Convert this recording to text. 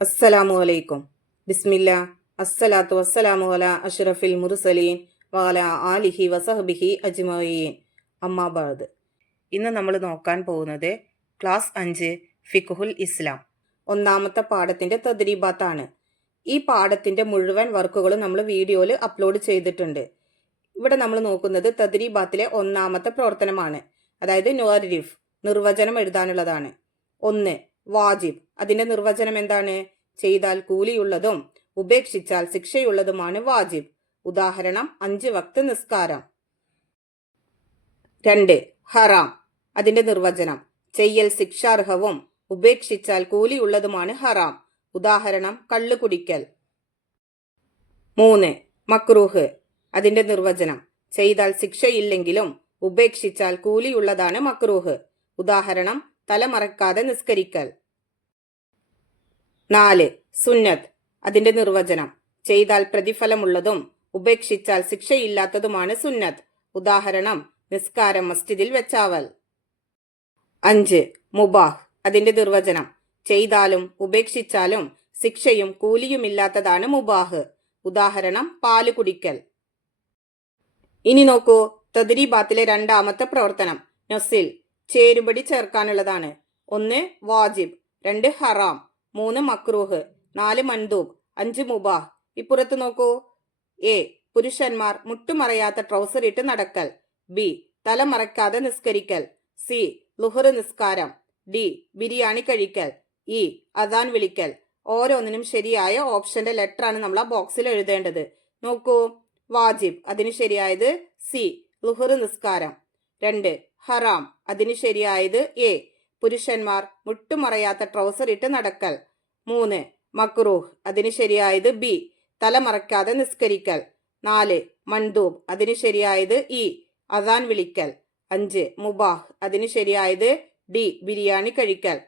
അസ്സലാമു അലൈക്കും. ബിസ്മില്ലാ. അസ്സലാത്തു വസ്സലാമു അലാ അഷ്റഫിൽ മുർസലീൻ വഅലാ ആലിഹി വസഹ്ബിഹി അജ്മഈൻ. അമ്മാ ബഅദ്. ഇന്ന് നമ്മൾ നോക്കാൻ പോകുന്നത് ക്ലാസ് 5 ഫിഖ്ഹുൽ ഇസ്ലാം ഒന്നാമത്തെ പാഠത്തിന്റെ തദ്രീബാത്താണ്. ഈ പാഠത്തിന്റെ മുഴുവൻ വർക്കുകളും നമ്മൾ വീഡിയോയിൽ അപ്ലോഡ് ചെയ്തിട്ടുണ്ട്. ഇവിടെ നമ്മൾ നോക്കുന്നത് തദ്രീബാത്തിലെ ഒന്നാമത്തെ പ്രവർത്തനമാണ്. അതായത് നോരിഫ്, നിർവചനം എഴുതാനുള്ളതാണ്. 1. വാജിബ്. അതിന്റെ നിർവചനം എന്താണ്? ചെയ്താൽ കൂലിയുള്ളതും ഉപേക്ഷിച്ചാൽ ശിക്ഷയുള്ളതുമാണ് വാജിബ്. ഉദാഹരണം 5 വക്ത് നിസ്കാരം. 2. ഹറാം. അതിന്റെ നിർവചനം ചെയ്യൽ ശിക്ഷാർഹവും ഉപേക്ഷിച്ചാൽ കൂലിയുള്ളതുമാണ് ഹറാം. ഉദാഹരണം കള്ളു കുടിക്കൽ. 3. മക്രൂഹ്. അതിന്റെ നിർവചനം ചെയ്താൽ ശിക്ഷയില്ലെങ്കിലും ഉപേക്ഷിച്ചാൽ കൂലിയുള്ളതാണ് മക്രൂഹ്. ഉദാഹരണം തലമറക്കാതെ നിസ്കരിക്കൽ. 4. സുന്നത്ത്. അതിന്റെ നിർവചനം ചെയ്താൽ പ്രതിഫലമുള്ളതും ഉപേക്ഷിച്ചാൽ ശിക്ഷയില്ലാത്തതുമാണ് സുന്നത്ത്. ഉദാഹരണം നിസ്കാരം മസ്ജിദിൽ വെച്ചാവൽ. 5. മുബാഹ്. അതിന്റെ നിർവചനം ചെയ്താലും ഉപേക്ഷിച്ചാലും ശിക്ഷയും കൂലിയുമില്ലാത്തതാണ് മുബാഹ്. ഉദാഹരണം പാല് കുടിക്കൽ. ഇനി നോക്കൂ തദ്രീബാത്തിലെ രണ്ടാമത്തെ പ്രവർത്തനം നസിൽ, ചേരുപടി ചേർക്കാനുള്ളതാണ്. 1. വാജിബ്, 2. ഹറാം, 3. മക്രൂഹ്, 4. മൻദൂബ്, 5. മുബാഹ്. ഇപ്പുറത്ത് നോക്കൂ. എ. പുരുഷന്മാർ മുട്ടുമറയാത്ത ട്രൗസർ ഇട്ട് നടക്കൽ. ബി. തലമറക്കാതെ നിസ്കരിക്കൽ. സി. ലുഹർ നിസ്കാരം. ഡി. ബിരിയാണി കഴിക്കൽ. ഇ. അദാൻ വിളിക്കൽ. ഓരോന്നിനും ശരിയായ ഓപ്ഷന്റെ ലെറ്റർ ആണ് നമ്മൾ ആ ബോക്സിൽ എഴുതേണ്ടത്. നോക്കൂ. വാജിബ്, അതിന് ശരിയായത് സി. ലുഹർ നിസ്കാരം. 2. ഹറാം, അതിന് ശരിയായത് എ. പുരുഷന്മാർ മുട്ടുമറയാത്ത ട്രൗസർ ഇട്ട് നടക്കൽ. 3. മക്രൂഹ്, അതിന് ശരിയായത് ബി. തലമറക്കാതെ നിസ്കരിക്കൽ. 4. മൻദൂബ്, അതിന് ശരിയായത് ഇ. അദാൻ വിളിക്കൽ. 5. മുബാഹ്, അതിന് ശരിയായത് ഡി. ബിരിയാണി കഴിക്കൽ.